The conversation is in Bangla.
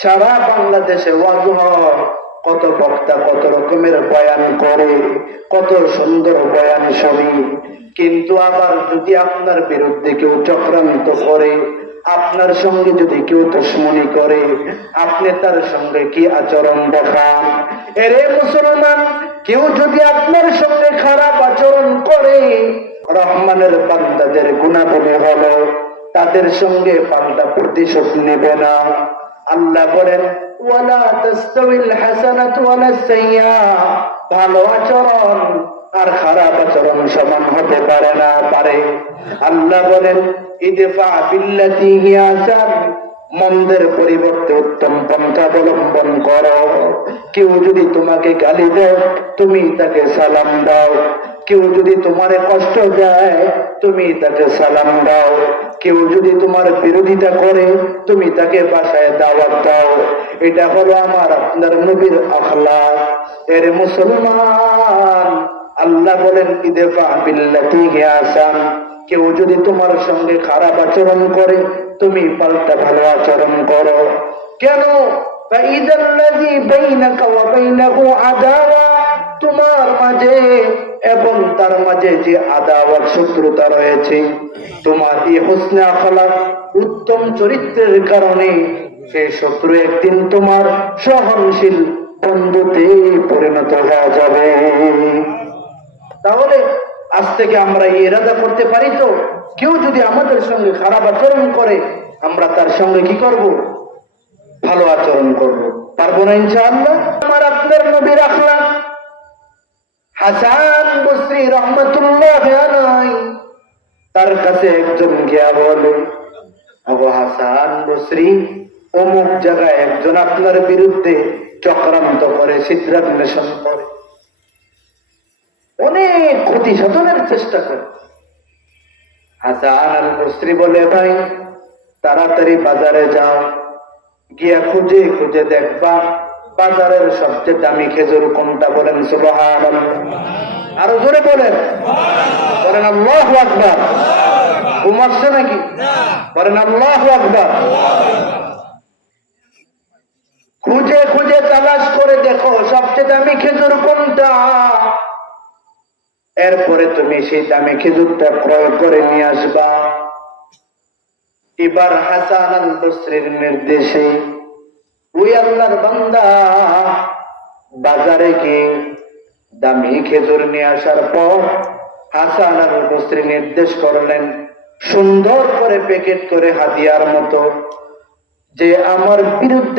সারা বাংলাদেশে ওয়াজ হয়, কত বক্তা কত রকমের বয়ান করে, কত সুন্দর বয়ান শুনি, কিন্তু আবার যদি আপনার বিরুদ্ধে কেউ চক্রান্ত করে, আপনার সঙ্গে যদি কেউ দুশমনি করে, আপনি তার সঙ্গে কি আচরণ দেখান? এরে মুসলমান, কেউ যদি আপনার সঙ্গে খারাপ আচরণ করে, রহমানের বান্দাদের গুনাহগার হলো, তাদের সঙ্গে পাল্টা প্রতিশোধ নেবে না। আল্লাহ বলেন, ওয়ালা তাস্তাউল হাসানাতু ওয়ালা সাইয়্যাহ, ভালো আচরণ আর খারাপ আচরণ সমান হতে পারে না। আল্লাহ বলেন, ইদফা বিল্লাতি হিয়া আহসান, মন্দের পরিবর্তে উত্তম পন্থা অবলম্বন করো। কেউ যদি তোমাকে গালি দেয়, তুমি তাকে সালাম দাও। কেউ যদি তোমারে কষ্ট দেয়, তুমি তাকে সালাম দাও। কেউ যদি তোমার বিরোধিতা করে, তুমি তাকে বাসায় দাওয়াত দাও। এটা হলো আমার আপনার নবীর আখলাক। এর মুসলমান, আল্লাহ বলেন, ইদফা বিল্লাতি হিয়া আহসান, কেউ যদি তোমার সঙ্গে খারাপ আচরণ করে, তুমি পাল্টা ভালো আচরণ করো। কেন? ফাইদাল্লাযী বাইনাকা ওয়া বাইনাহু আদাওয়া, তোমার মাঝে এবং তার মাঝে যে আদাওয়াত, শত্রুতা রয়েছে, তোমার এই হুসনে আখলাক, উত্তম চরিত্রের কারণে সেই শত্রু একদিন তোমার সহনশীল বন্ধুতে পরিণত হয়ে যাবে। তাহলে আজ থেকে আমরা এই ইরাদা করতে পারি তো, কেউ যদি আমাদের সঙ্গে খারাপ আচরণ করে, আমরা তার সঙ্গে কি করব? ভালো আচরণ করব। পারবো না ইনশাআল্লাহ? আমার আপনার নবীর আখলাক। হাসান বসরি রাহমাতুল্লাহ আলাইহি, তার কাছে একজন গিয়া বলে, ওগো হাসান বসরি, অমুক জায়গায় একজন আপনার বিরুদ্ধে চক্রান্ত করে, ছিদ্রান্বেষণ করে, অনেক ক্ষতি সাধনের চেষ্টা করে। হাসান আল বসরি বলে, ভাই তাড়াতাড়ি বাজারে যাও, গিয়া খুঁজে খুঁজে দেখবা বাজারের সবচেয়ে দামি খেজুর কোনটা। বলেন সুবহানাল্লাহ। আরো জোরে বলেন, বলেন আল্লাহু আকবার। ঘুমাচ্ছে নাকি? বলেন আল্লাহু আকবার। খুঁজে খুঁজে তালাশ করে দেখো সবচেয়ে দামি খেজুর কোনটা, এরপরে তুমি সেই দামি খেজুরটা ক্রয় করে নিয়ে আসবা। এবার হাসান আল বসরির নির্দেশে ওই আল্লাহর বান্দা বাজারে গিয়ে দামি খেজুর নিয়ে আসার পর হাসান আল বসরি নির্দেশ করলেন, সুন্দর করে প্যাকেট করে হাদিয়ার মতো, যে আমার বিরুদ্ধে